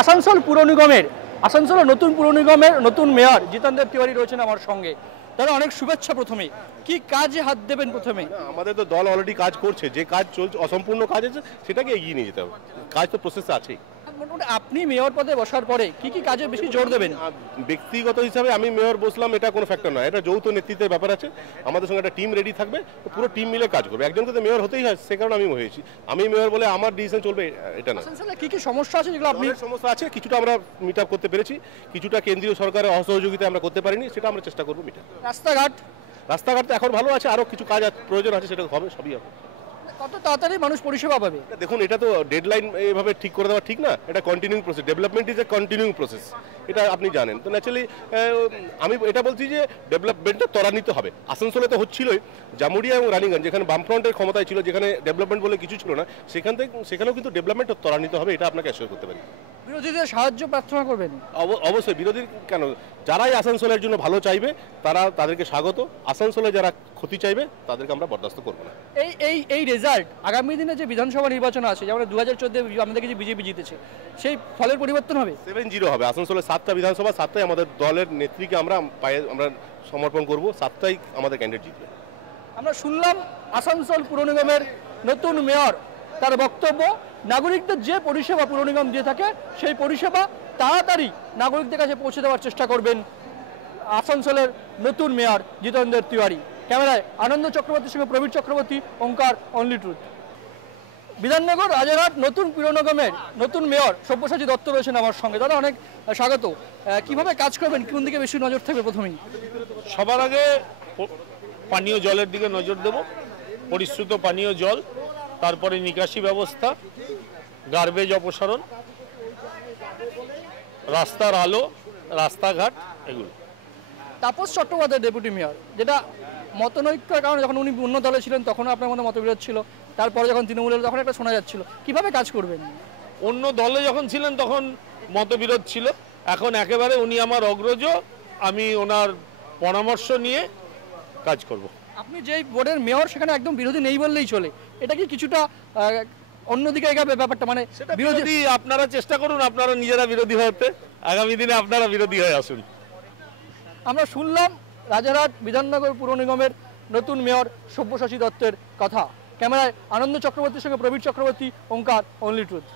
আসানসোল পুর নিগমের নতুন পুর নিগমের নতুন মেয়র জিতেন্দ্র তিওয়ারি রয়েছেন আমার সঙ্গে। তারা অনেক শুভেচ্ছা। প্রথমে কি কাজে হাত দেবেন? প্রথমে আমাদের তো দল অলরেডি কাজ করছে, যে কাজ চলছে অসম্পূর্ণ কাজ আছে সেটাকে এগিয়ে নিয়ে যেতে হবে। কাজ তো প্রসেসে আছেই। মোটামুটি আপনি মেয়র পদে বসার পরে কি কি কাজে বেশি জোর দেবেন? ব্যক্তিগত হিসাবে আমি মেয়র বসলাম এটা কোনো ফ্যাক্টর নয়, এটা যৌথ নেতৃত্বের ব্যাপার আছে। আমাদের সঙ্গে একটা টিম রেডি থাকবে, পুরো টিম মিলে কাজ করবে। একজনকে তো মেয়র হতেই হয়, সে কারণে আমি হয়েছি। আমি মেয়র বলে আমার ডিসিশন চলবে এটা না। আসানসোলে কি কি সমস্যা আছে যেগুলো আপনি? সমস্যা আছে, কিছুটা আমরা মিট আপ করতে পেরেছি, কিছুটা কেন্দ্রীয় সরকারের অসহযোগিতা আমরা করতে পারিনি, সেটা আমরা চেষ্টা করবো মিট আপ। রাস্তাঘাট তো এখন ভালো আছে, আরও কিছু কাজ প্রয়োজন আছে, সেটা হবে, সবই হবে। কত তাড়াতাড়ি মানুষ পরিষেবা পাবে? দেখুন, এটা তো ডেডলাইন এইভাবে ঠিক করে দেওয়া ঠিক না, এটা continuing process. Development is a continuing process, এটা আপনি জানেন। তো ন্যাচারালি আমি এটা বলছি যে ডেভেলপমেন্টটা ত্বরান্বিত হবে। আসানসোলে তো হচ্ছিলই, জামুরিয়া এবং রানীগঞ্জ যেখানে বামফ্রন্টের ক্ষমতায় ছিল, যেখানে ডেভেলপমেন্ট বলে কিছু ছিল না, সেখানেও কিন্তু ডেভেলপমেন্ট ত্বরান্বিত হবে, এটা আপনাকে অ্যাসিওর করতে পারি। বিরোধীদের সাহায্য প্রার্থনা করবেন? অবশ্যই। বিরোধী কেন, যারাই আসানসোলের জন্য ভালো চাইবে তাদেরকে স্বাগত। আসানসোলে যারা ক্ষতি চাইবে তাদেরকে আমরা বরদাস্ত করবো না। এই রেজাল্ট আগামী দিনে যে বিধানসভা নির্বাচন আছে, যেমন 2014 আমাদের কাছে বিজেপি জিতেছে, সেই ফলের পরিবর্তন হবে? 7-0 হবে। আসানসোলের 7টা বিধানসভা, 7টাই আমাদের দলের নেত্রীকে আমরা সমর্পণ করব, 7টাই আমাদের ক্যান্ডিডেট জিতবে। আমরা শুনলাম আসানসোল পুর নিগমের নতুন মেয়র তার বক্তব্য, নাগরিকদের যে পরিষেবা পুর নিগম দিয়ে থাকে সেই পরিষেবা তাড়াতাড়ি নাগরিকদের কাছে পৌঁছে দেওয়ার চেষ্টা করবেন আসানসোলের নতুন মেয়র জিতেন্দ্র তিওয়ারি। ক্যামেরায় আনন্দ চক্রবর্তীর সঙ্গে প্রবীর চক্রবর্তী, ওঙ্কার, অনলি ট্রুথ। বিধাননগর রাজারহাট নতুন পুর নিগমের নতুন মেয়র সব্যসাচী দত্ত রয়েছেন আমার সঙ্গে। দাদা, অনেক স্বাগত। কিভাবে কাজ করবেন, কোন দিকে বেশি নজর থাকবে? প্রথমেই সবার আগে পানীয় জলের দিকে নজর দেব, পরিশ্রুত পানীয় জল, তারপরে নিকাশি ব্যবস্থা, গার্বেজ অপসারণ, রাস্তার আলো, রাস্তাঘাট, এগুলো। তাপস চট্টোপাধ্যায় ডেপুটি মেয়র, যেটা মতনৈক্যের কারণে যখন উনি অন্য দলে ছিলেন তখন আপনার মধ্যে মতবিরোধ ছিল, তারপরে যখন তৃণমূল এলো তখন একটা শোনা যাচ্ছিল, কিভাবে কাজ করবেন? অন্য দলে যখন ছিলেন তখন মতবিরোধ ছিল, এখন একেবারে উনি আমার অগ্রজ, আমি ওনার পরামর্শ নিয়ে কাজ করব। আপনি যেই বোর্ডের মেয়র সেখানে একদম বিরোধী নেই বললেই চলে, এটা কি কিছুটা অন্যদিকে এগাবে ব্যাপারটা? মানে বিরোধী আপনারা চেষ্টা করুন, আপনারা নিজেরা বিরোধী হতে, আগামী দিনে আপনারা বিরোধী হয়ে আসুন। আমরা শুনলাম রাজারহাট বিধাননগর পুর নিগমের নতুন মেয়র সব্যসাচী দত্তের কথা। ক্যামেরায় আনন্দ চক্রবর্তীর সঙ্গে প্রবীর চক্রবর্তী, ওঙ্কার, অনলি ট্রুথ।